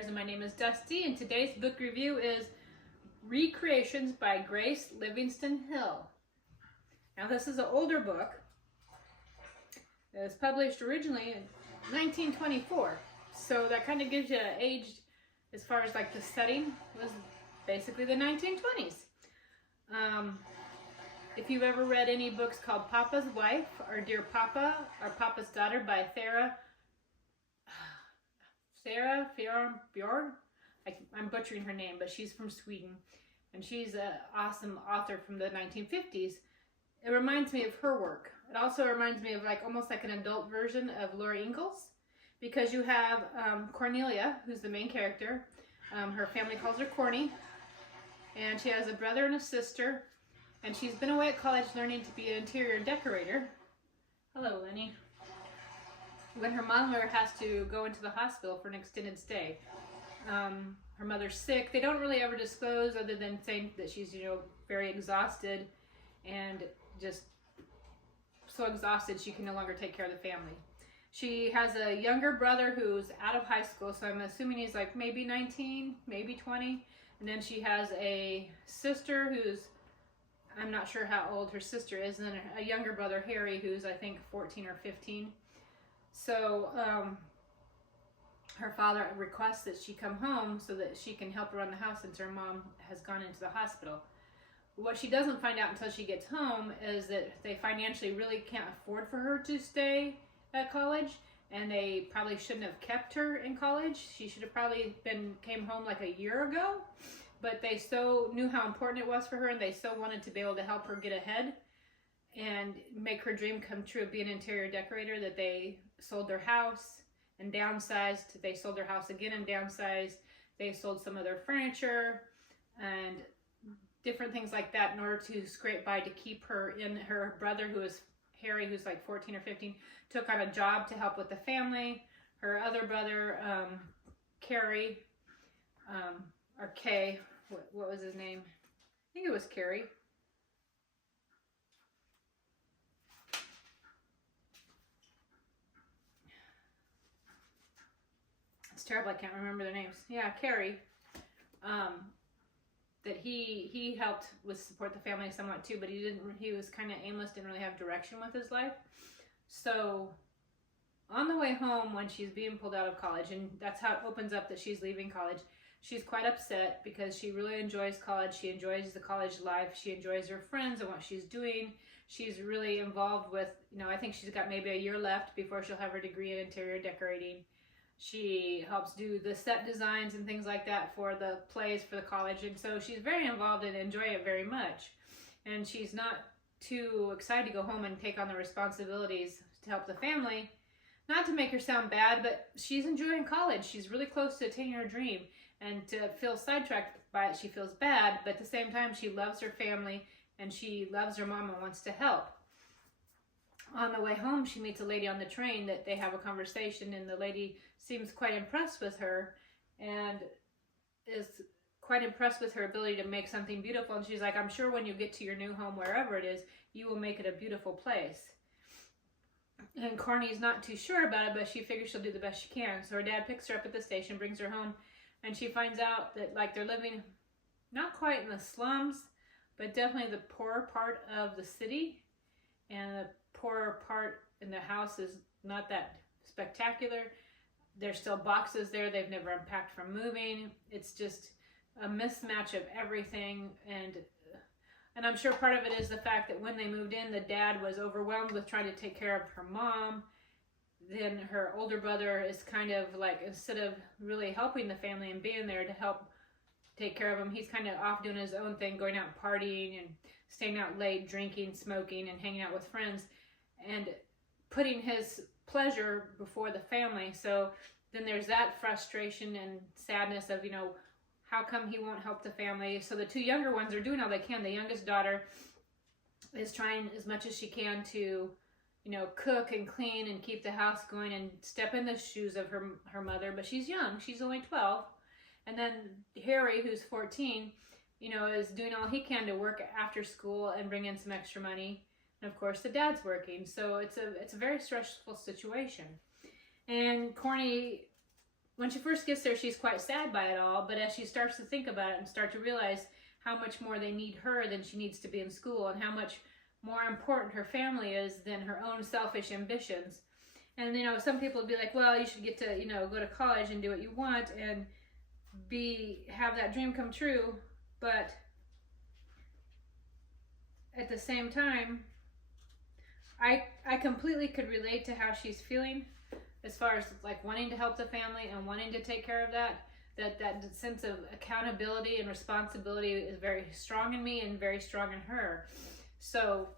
listeners, and my name is Dusty, and today's book review is Recreations by Grace Livingston Hill. Now this is an older book. It was published originally in 1924, so that kind of gives you an age as far as like the setting was basically the 1920s. If you've ever read any books called Papa's Wife or Dear Papa or Papa's Daughter by Sarah Björn, I'm butchering her name, but she's from Sweden, and she's an awesome author from the 1950s. It reminds me of her work. It also reminds me of almost like an adult version of Laura Ingalls, because you have Cornelia, who's the main character. Her family calls her Corny, and she has a brother and a sister, and she's been away at college learning to be an interior decorator. Hello, Lenny. When her mother has to go into the hospital for an extended stay. Her mother's sick. They don't really ever disclose, other than saying that she's, very exhausted and just so exhausted she can no longer take care of the family. She has a younger brother who's out of high school, so I'm assuming he's like maybe 19, maybe 20. And then she has a sister who's, I'm not sure how old her sister is, and then a younger brother, Harry, who's I think 14 or 15. So her father requests that she come home so that she can help around the house since her mom has gone into the hospital. What she doesn't find out until she gets home is that they financially really can't afford for her to stay at college, and they probably shouldn't have kept her in college. She should have probably came home like a year ago, but they so knew how important it was for her, and they so wanted to be able to help her get ahead and make her dream come true of being an interior decorator that they sold their house and downsized. They sold their house again and downsized. They sold some of their furniture and different things like that in order to scrape by to keep her in. Her brother, who is Harry, who's like 14 or 15, took on a job to help with the family. Her other brother, Carrie, or Kay, what was his name? I think it was Carrie. It's terrible, I can't remember their names. Yeah, Carrie. That he helped with support the family somewhat too, but he was kind of aimless, didn't really have direction with his life. So on the way home, when she's being pulled out of college, and that's how it opens up that she's leaving college, she's quite upset because she really enjoys college. She enjoys the college life. She enjoys her friends and what she's doing. She's really involved with, I think she's got maybe a year left before she'll have her degree in interior decorating. She helps do the set designs and things like that for the plays for the college. And so she's very involved and enjoy it very much. And she's not too excited to go home and take on the responsibilities to help the family. Not to make her sound bad, but she's enjoying college. She's really close to attaining her dream. And to feel sidetracked by it, she feels bad. But at the same time, she loves her family and she loves her mom and wants to help. On the way home, she meets a lady on the train that they have a conversation, and the lady seems quite impressed with her and is quite impressed with her ability to make something beautiful. And she's like, I'm sure when you get to your new home, wherever it is, you will make it a beautiful place. And Corny's not too sure about it, but she figures she'll do the best she can. So her dad picks her up at the station, brings her home, and she finds out that they're living not quite in the slums, but definitely the poorer part of the city. And the poorer part in the house is not that spectacular. There's still boxes there they've never unpacked from moving. It's just a mismatch of everything. And I'm sure part of it is the fact that when they moved in, the dad was overwhelmed with trying to take care of her mom. Then her older brother is kind of instead of really helping the family and being there to help take care of them, he's kind of off doing his own thing, going out partying and staying out late, drinking, smoking, and hanging out with friends, and putting his pleasure before the family. So then there's that frustration and sadness of, how come he won't help the family? So the two younger ones are doing all they can. The youngest daughter is trying as much as she can to, cook and clean and keep the house going and step in the shoes of her mother, but she's young. She's only 12. And then Harry, who's 14, is doing all he can to work after school and bring in some extra money. And of course, the dad's working. So it's a very stressful situation. And Corny when she first gets there, she's quite sad by it all, but as she starts to think about it and start to realize how much more they need her than she needs to be in school, and how much more important her family is than her own selfish ambitions. And, you know, some people would be like, well, you should get to, you know, go to college and do what you want and have that dream come true. But at the same time, I completely could relate to how she's feeling as far as like wanting to help the family and wanting to take care of that sense of accountability and responsibility is very strong in me and very strong in her. So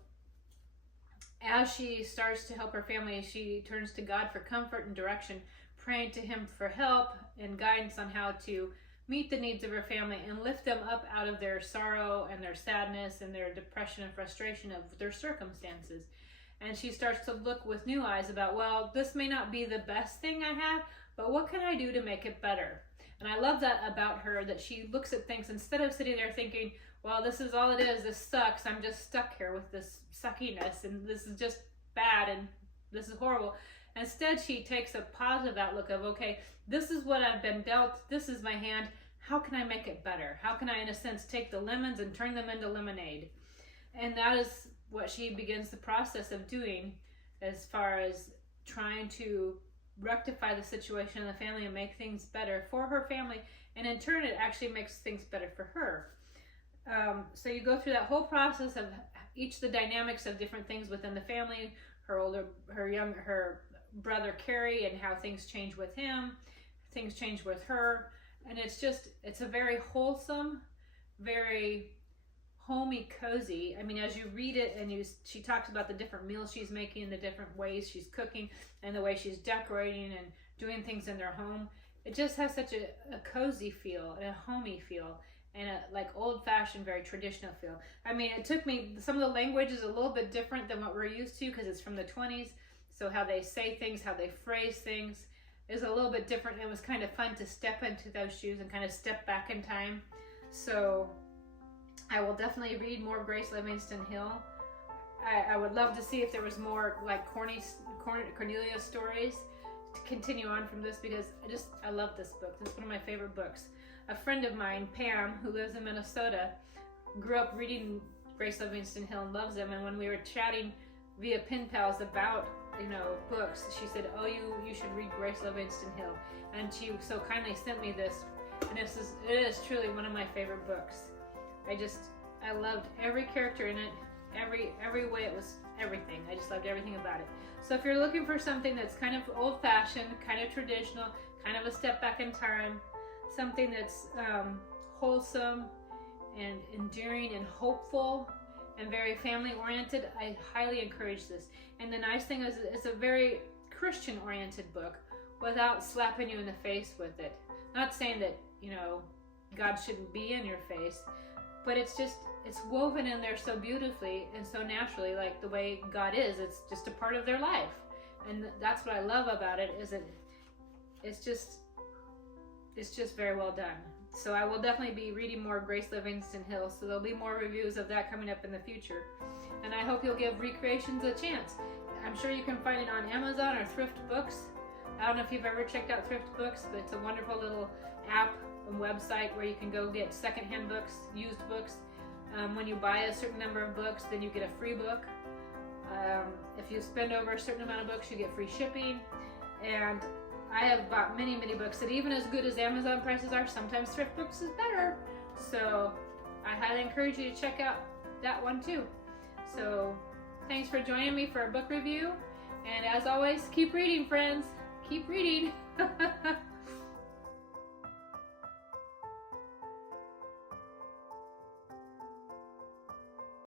as she starts to help her family, she turns to God for comfort and direction, praying to him for help and guidance on how to meet the needs of her family and lift them up out of their sorrow and their sadness and their depression and frustration of their circumstances. And she starts to look with new eyes about, well, this may not be the best thing I have, but what can I do to make it better? And I love that about her, that she looks at things instead of sitting there thinking, well, this is all it is, this sucks, I'm just stuck here with this suckiness, and this is just bad, and this is horrible. Instead, she takes a positive outlook of, okay, this is what I've been dealt, this is my hand, how can I make it better? How can I, in a sense, take the lemons and turn them into lemonade? And that is what she begins the process of doing as far as trying to rectify the situation in the family and make things better for her family, and in turn, it actually makes things better for her. So you go through that whole process of each the dynamics of different things within the family, her brother Carrie, and how things change with him, things change with her, and it's a very wholesome, very homey, cozy. I mean, as you read it and she talks about the different meals she's making, the different ways she's cooking, and the way she's decorating and doing things in their home. It just has such a cozy feel and a homey feel, and a like old-fashioned, very traditional feel. I mean, it took me, some of the language is a little bit different than what we're used to because it's from the 20s, so how they say things, how they phrase things is a little bit different. It was kind of fun to step into those shoes and kind of step back in time. So I will definitely read more Grace Livingston Hill. I would love to see if there was more like Cornelia stories to continue on from this, because I love this book. This is one of my favorite books. A friend of mine, Pam, who lives in Minnesota, grew up reading Grace Livingston Hill and loves them. And when we were chatting via pen pals about, you know, books, she said, oh, you should read Grace Livingston Hill. And she so kindly sent me this. And it is truly one of my favorite books. I loved every character in it, every way it was, everything. I just loved everything about it. So if you're looking for something that's kind of old-fashioned, kind of traditional, kind of a step back in time, something that's wholesome and enduring and hopeful and very family-oriented, I highly encourage this. And the nice thing is it's a very Christian-oriented book without slapping you in the face with it. Not saying that, you know, God shouldn't be in your face, but it's woven in there so beautifully and so naturally, like the way God is. It's just a part of their life. And that's what I love about it, is it's just very well done. So I will definitely be reading more Grace Livingston Hill, so there'll be more reviews of that coming up in the future. And I hope you'll give Recreations a chance. I'm sure you can find it on Amazon or Thrift Books. I don't know if you've ever checked out Thrift Books, but it's a wonderful little app and website where you can go get secondhand books, used books. When you buy a certain number of books, then you get a free book. If you spend over a certain amount of books, you get free shipping. And I have bought many, many books that, even as good as Amazon prices are, sometimes Thrift Books is better. So I highly encourage you to check out that one too. So thanks for joining me for a book review. And as always, keep reading, friends. Keep reading.